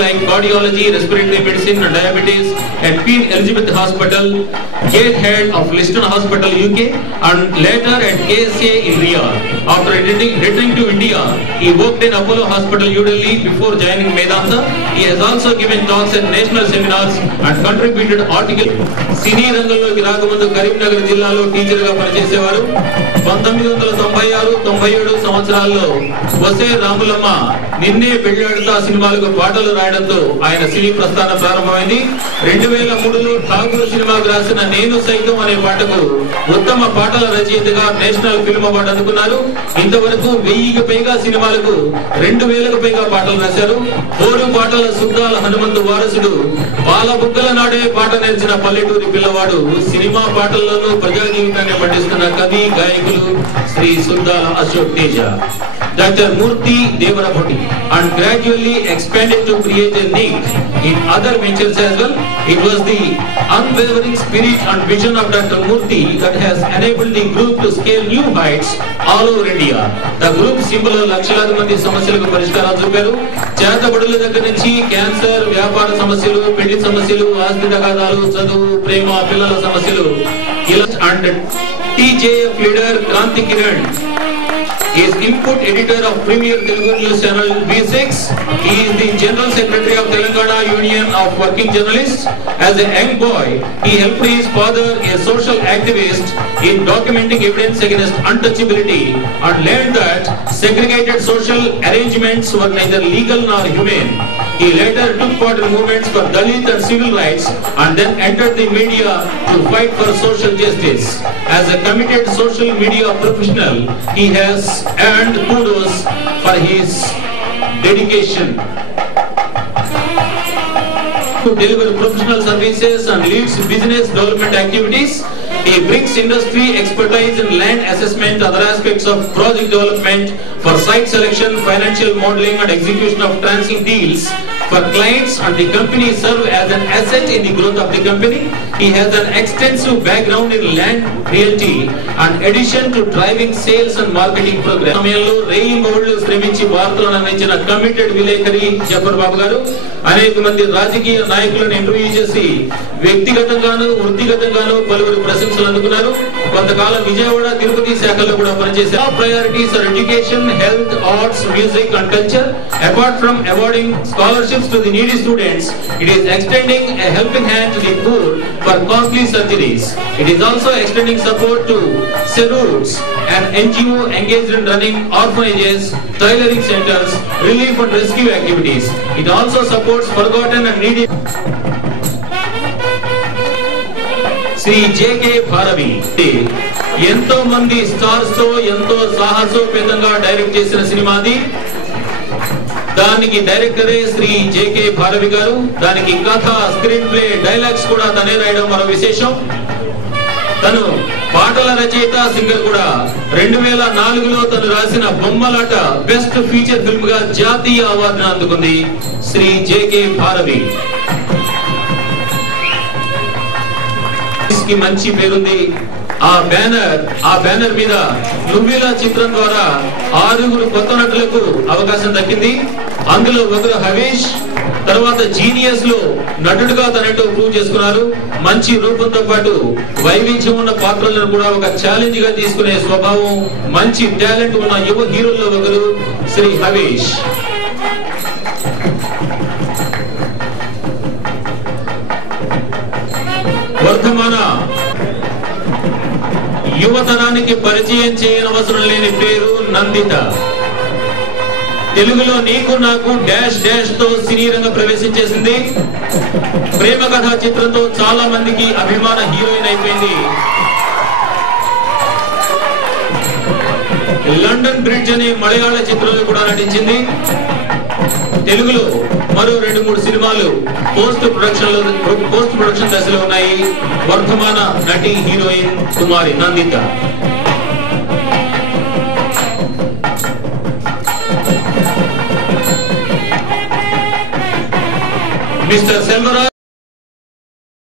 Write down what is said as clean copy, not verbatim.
like cardiology, respiratory medicine and diabetes at Queen Elizabeth Hospital, Gateshead of Liston Hospital, UK, and later at KSA in Riyadh. After returning to India, he worked in Apollo Hospital, New Delhi before joining Medanta. He has also given talks at national seminars and contributed articles. సినీ రంగంలోకి రాకముందు కరీంనగర్ జిల్లాలో teacher గా పనిచేసేవారు. 1996-97 సంవత్సరాల్లో వసే రాములమ్మ నిన్నే పెళ్ళాడుతా సినిమాలకు పాటలు రాయడంతో ఆయన సినీ ప్రస్థానం ప్రారంభమైంది. 2003లో ఠాగూర్ సినిమాకు రాసిన నేను సైతం అనే పాటకు ఉత్తమ పాటల రచయితగా నేషనల్ ఫిల్మ్ అవార్డు అందుకున్నారు. ఇంతవరకు 1000కి పైగా సినిమాలకు 2000కు పైగా పాటలు రాశారు. 4 పాటల సుద్దాల హనుమంతు వారసుడు, పాలబుగ్గల నాడే పాట నేర్చిన పల్లెటూరి పిల్లవాడు, సినిమా పాటల్లోనూ ప్రజా జీవితాన్ని పట్టిస్తున్న కవి గాయకులు Shri Suddala Ashok Teja. Dr. Murthy Devarapati, and gradually expanded to create a niche in other ventures as well. It was the unwavering spirit and vision of Dr. Murthy that has enabled the group to scale new heights all over India. The group symbol లక్షలాది మంది సమస్యలకు పరిష్కారాలు చూపారు. చేతబడుల దగ్గర నుంచి cancer, వ్యాపార సమస్యలు, పెళ్లి సమస్యలు, ఆస్తి తగాదాలు, చదువు, ప్రేమ, పిల్లల సమస్యలు, and TJF leader Kranti Kiran is input editor of Premier Telugu News Channel V6. He is the General Secretary of Telangana Union of Working Journalists. As a young boy, he helped his father, a social activist, in documenting evidence against untouchability and learned that segregated social arrangements were neither legal nor humane. He later took part in movements for Dalit and civil rights and then entered the media to fight for social justice. As a committed social media professional, he has earned kudos for his dedication to deliver professional services and leads business development activities. He brings industry expertise in land assessment, other aspects of project development for site selection, financial modeling and execution of transit deals for clients, and the company serve as an asset in the growth of the company. He has an extensive background in land realty and addition to driving sales and marketing programs. సమయంలో రేయింబవళ్ళు శ్రమించి వార్తలను అందించిన committed విలేకరి జఫర్ బాబు గారు అనేక మంది రాజకీయ నాయకులను ఇంటర్వ్యూ చేసి వ్యక్తిగతంగాను వృత్తిగతంగాను పలువురు ప్రశంసలు అందుకున్నారు. కొంతకాలం విజయవాడ, తిరుపతి శాఖల్లో కూడా పనిచేశారు. Priorities are education, health, arts, music and culture. Apart from awarding scholarships to the needy students, it is extending a helping hand to the poor for costly surgeries. It is also extending support to Seroots, an NGO engaged in running orphanages, tailoring centers, relief and rescue activities. It also supports forgotten and needy. Sri J.K. Bharavi ఎంతో మంది stars తో ఎంతో సాహసోపేతంగా direct చేసిన సినిమాది. దానికి డైరెక్టరే Shri JK Bharavi గారు. దానికి కథ, screen play, dialogues కూడా తనే రాయడం మరో విశేషం. తను పాటల రచయిత, సింగర్ కూడా. 2004లో తను రాసిన బొమ్మలాట బెస్ట్ ఫీచర్ ఫిల్మ్ గా జాతీయ అవార్డును అందుకుంది శ్రీ జేకే భారవి. మంచి పేరుంది. ఆ బ్యానర్ మీద నువ్విలా చిత్రం ద్వారా 6 కొత్త నటులకు అవకాశం దక్కింది. అందులో ఒకరు హవేష్. తర్వాత జీనియస్ లో నటుడుగా తనతో ప్రూవ్ చేసుకున్నారు. మంచి రూపంతో పాటు వైవిధ్యం ఉన్న పాత్రలను కూడా ఒక ఛాలెంజ్ గా తీసుకునే స్వభావం, మంచి టాలెంట్ ఉన్న యువ హీరోల్లో ఒకరు శ్రీ హవేష్. వర్ధమాన యువతరానికి పరిచయం చేయనవసరం లేని పేరు నందిత. తెలుగులో నీకు నాకు డాష్ డాష్ తో సినీ రంగ ప్రవేశం చేసింది. ప్రేమ కథా చిత్రంతో చాలా మందికి అభిమాన హీరోయిన్ అయిపోయింది. లండన్ బ్రిడ్జ్ అనే మలయాళ చిత్రంలో కూడా నటించింది. తెలుగులో మరో 2-3 సినిమాలు పోస్ట్ ప్రొడక్షన్ దశలో ఉన్నాయి. వర్ధమాన నటి హీరోయిన్ కుమారి నందిత. మిస్టర్ సెల్వరాజ్